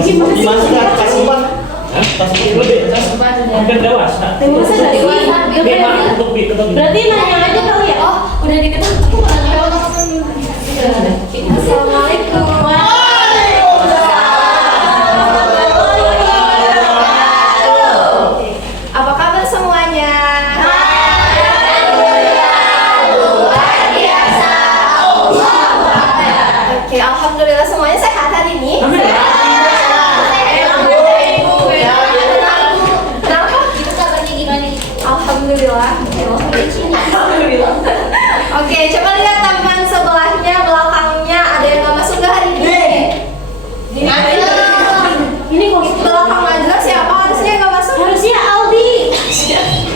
Dimasukkan kasuban. Hampir dewasa. Berarti nanya aja kali ya. Oh, udah diketok. Aku nggak tahu. Assalamualaikum. Apa kabar semuanya? Oke, alhamdulillah semuanya sehat hari ini. Alhamdulillah. Oke, coba lihat teman sebelahnya, belakangnya ada yang nggak masuk nggak hari ini? Ini kok belakang Najla siapa? Harusnya yang nggak masuk? Harusnya Aldi.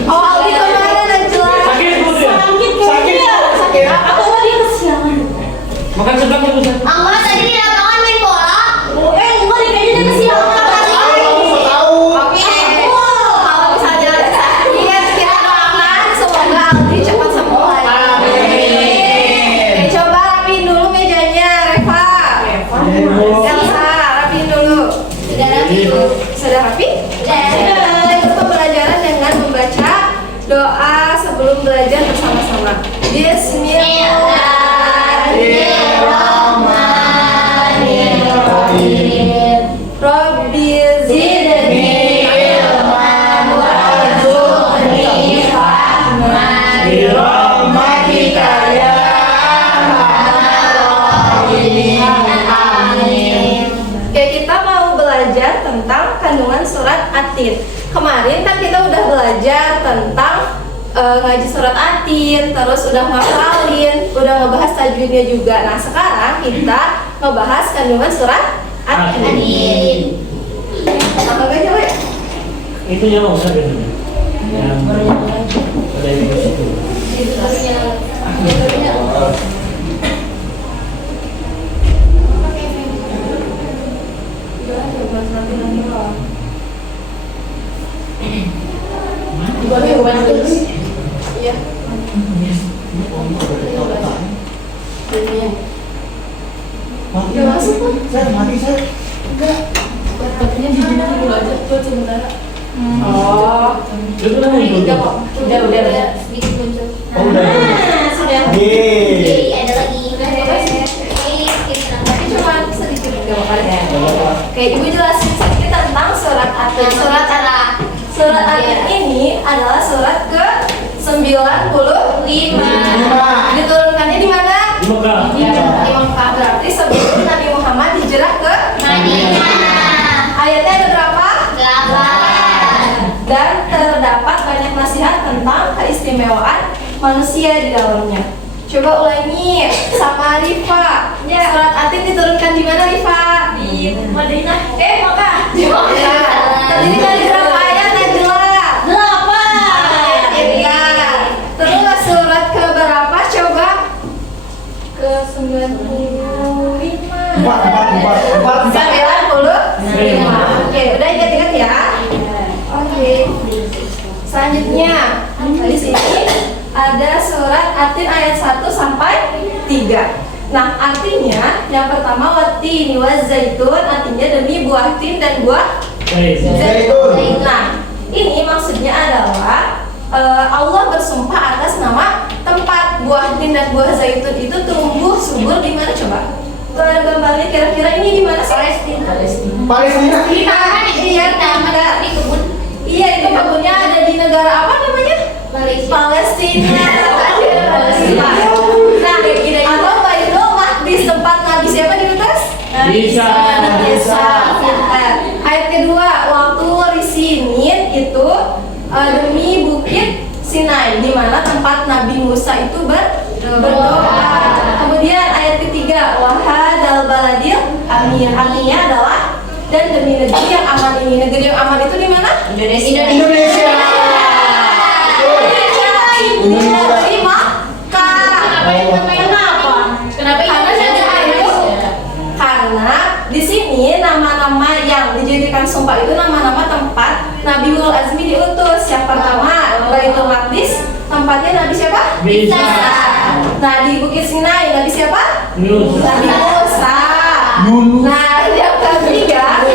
Oh, Aldi kemana Najla? Sakit apa? Atau dia kesiangan? Makan seblak dulu. Enggak, tadi di lapangan main bola. Enggak deh, kayaknya dia kesiangan. Sudah rapi? Sudah. Ikut pembelajaran dengan membaca doa sebelum belajar bersama-sama. Bismillahirrahmanirrahim. Rabbi zidni ilman warzuqni fahman bi rahmatika ya amin. Oke, kita mau belajar tentang kandungan surat Atin. Kemarin kan kita udah belajar tentang ngaji surat Atin, terus udah ngafalin, udah ngebahas tajwidnya juga. Nah, sekarang kita ngebahas kandungan surat Atin. Apa enggak coba ya? Itu yang mau saya benar. Yang ada di situ. Iya. Udah masuk kan? Saya mati saya. Enggak. Katanya dijadikan dulu aja buat sementara. Oh. Itu kan yang Udah kok. Udah. Sedikit muncul. Oh, udah. Sudah. Yeay. Ada lagi. Tapi cuma sedikit enggak apa-apa ya. Oke, Ibu jelasin sedikit tentang surat Atin. Surat Atin ini adalah surat ke-95. Diturunkannya di mana? di Mekah. Di Mekah. Berarti sebelum Nabi Muhammad hijrah ke Madinah. Ayatnya ada berapa? 8. Dan terdapat banyak nasihat tentang keistimewaan manusia di dalamnya. Coba ulangi sama Rifa. Ya. Surat Atin diturunkan di mana, Rifa? Di Madinah. Mekah. Di Mekah. Terdiri dari berapa ayat, Najla? 8. Iya. Terus surat ke berapa? Coba. Ke 95. 95. Oke, udah ingat-ingat ya. Oke. Selanjutnya, di sini ada surat Atin ayat 1 sampai 3. Nah, artinya yang pertama watini wazaitun, artinya demi buah tin dan buah zaitun. Nah, ini maksudnya adalah Allah bersumpah atas nama tempat buah tin dan buah zaitun itu tumbuh subur di mana coba? Tuh ada gambarnya, kira-kira ini di mana sih? Palestina. Iya, Di kebun. Iya, itu kebunnya ada di negara apa namanya? Palestina. Nah, atau Baitul Maqdis, tempat Nabi siapa diutus? Isa. Ayat kedua, waktu risinin itu demi bukit Sinai, di mana tempat Nabi Musa itu berdoa. Kemudian ayat ketiga, wahadal baladil amin, artinya adalah dan demi negeri yang aman ini. Negeri yang aman itu di mana? Indonesia. Di Makkah. Kenapa? Karena di sini nama-nama yang dijadikan sumpah itu nama-nama tempat Nabi Ulul Azmi diutus. Yang pertama Baitul Maqdis, tempatnya Nabi siapa? Isa. Nah, di Bukit Sinai Nabi siapa? Yunus. Nabi Musa. Nah, yang ketiga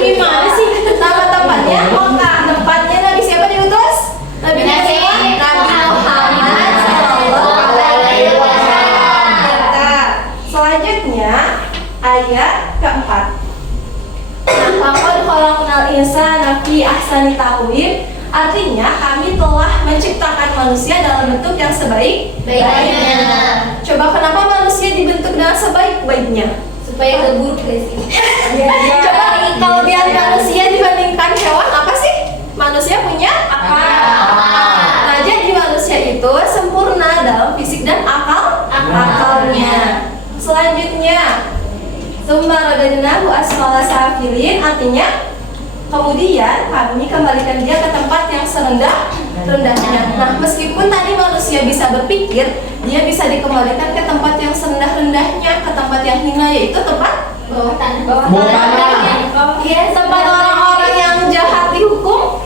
Mekah. Tempatnya Nabi siapa diutus? Nabi Muhammad Sallallahu Alaihi Wasallam. Selanjutnya ayat keempat. Laqad khalaqnal insana fi ahsani taqwim. Artinya kami telah menciptakan manusia dalam bentuk yang sebaik-baiknya. Coba kenapa manusia dibentuk dengan sebaik-baiknya? Supaya gak buruk guys. Coba kalau lihat manusia dibandingkan hewan, apa sih? Manusia punya akal. Nah, jadi manusia itu sempurna dalam fisik dan akalnya. Selanjutnya, summa radadnahu asfala safilin, artinya kemudian kami kembalikan dia ke tempat yang serendah-rendahnya. Nah, meskipun tadi manusia bisa berpikir, dia bisa dikembalikan ke tempat yang serendah-rendahnya, ke tempat yang hina, yaitu tempat Bawah tanah. Bawah tanah. Iya, tempat orang-orang yang jahat dihukum.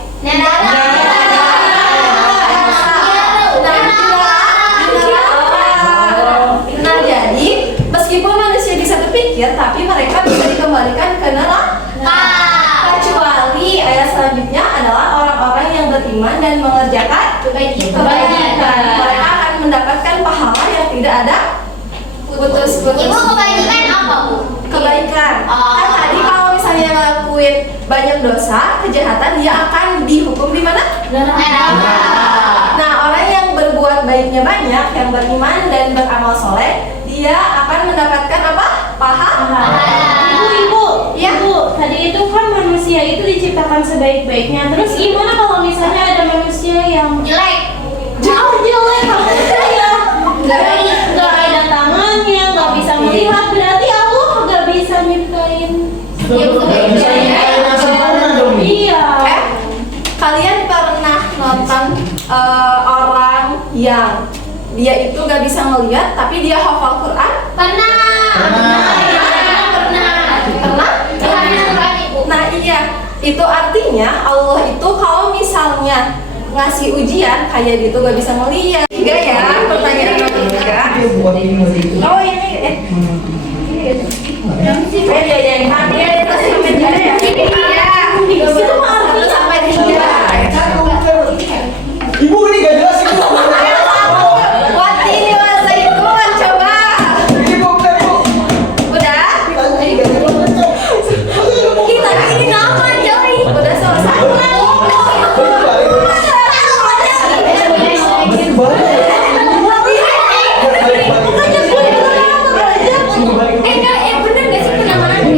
Nah, jadi meskipun manusia bisa berpikir, tapi mereka bisa dikembalikan ke neraka. Kecuali ayat selanjutnya adalah orang-orang yang beriman dan mengerjakan kebaikan. Mereka akan mendapatkan pahala yang tidak ada putus-putus. Ibu kebajikan apa, Bu? Kebaikan. Oh. Kan tadi kalau misalnya ngelakuin banyak dosa, kejahatan, dia akan dihukum di mana? Neraka. Nah, orang yang berbuat baiknya banyak, yang beriman dan beramal soleh, dia akan mendapatkan apa? Pahala. Ibu, Ya. Ibu, tadi itu kan manusia itu diciptakan sebaik-baiknya. Terus gimana kalau misalnya ada manusia yang Jelek. jauh jelek, manusia nggak ada tangannya, nggak bisa melihat, berarti Allah nggak bisa nyiptain. Ya, betul. Bisa nyiptain yang sempurna dong. Iya. Kalian pernah nonton orang yang dia itu gak bisa ngelihat, tapi dia hafal Quran? Pernah. Nah, iya, itu artinya Allah itu kalau misalnya ngasih ujian kayak gitu gak bisa ngeliat. Tiga ya, pertanyaan nomor 3. Dia buat ini buat itu. Oh ini dia kasih meja ya. Iya. Itu mah 1 sampai 3. Ibu ini gak jelas ibu. Wati ini masa itu coba. Ibu bukan bu. Udah? Kita ini ngapa coy? Udah selesai. Bener gak sih penamaran?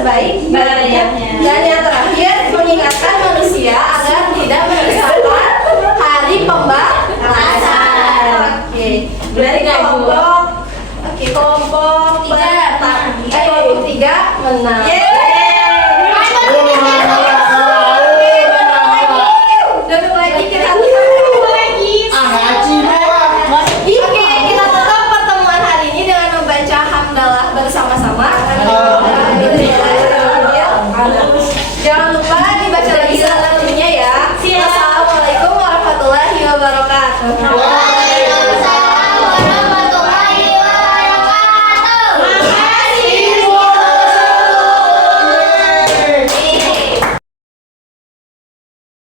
sebaik-baiknya. Dan yang terakhir, mengingatkan manusia agar tidak meresahkan hari pembalasan. Oke, berarti kelompok kelompok 3 menang.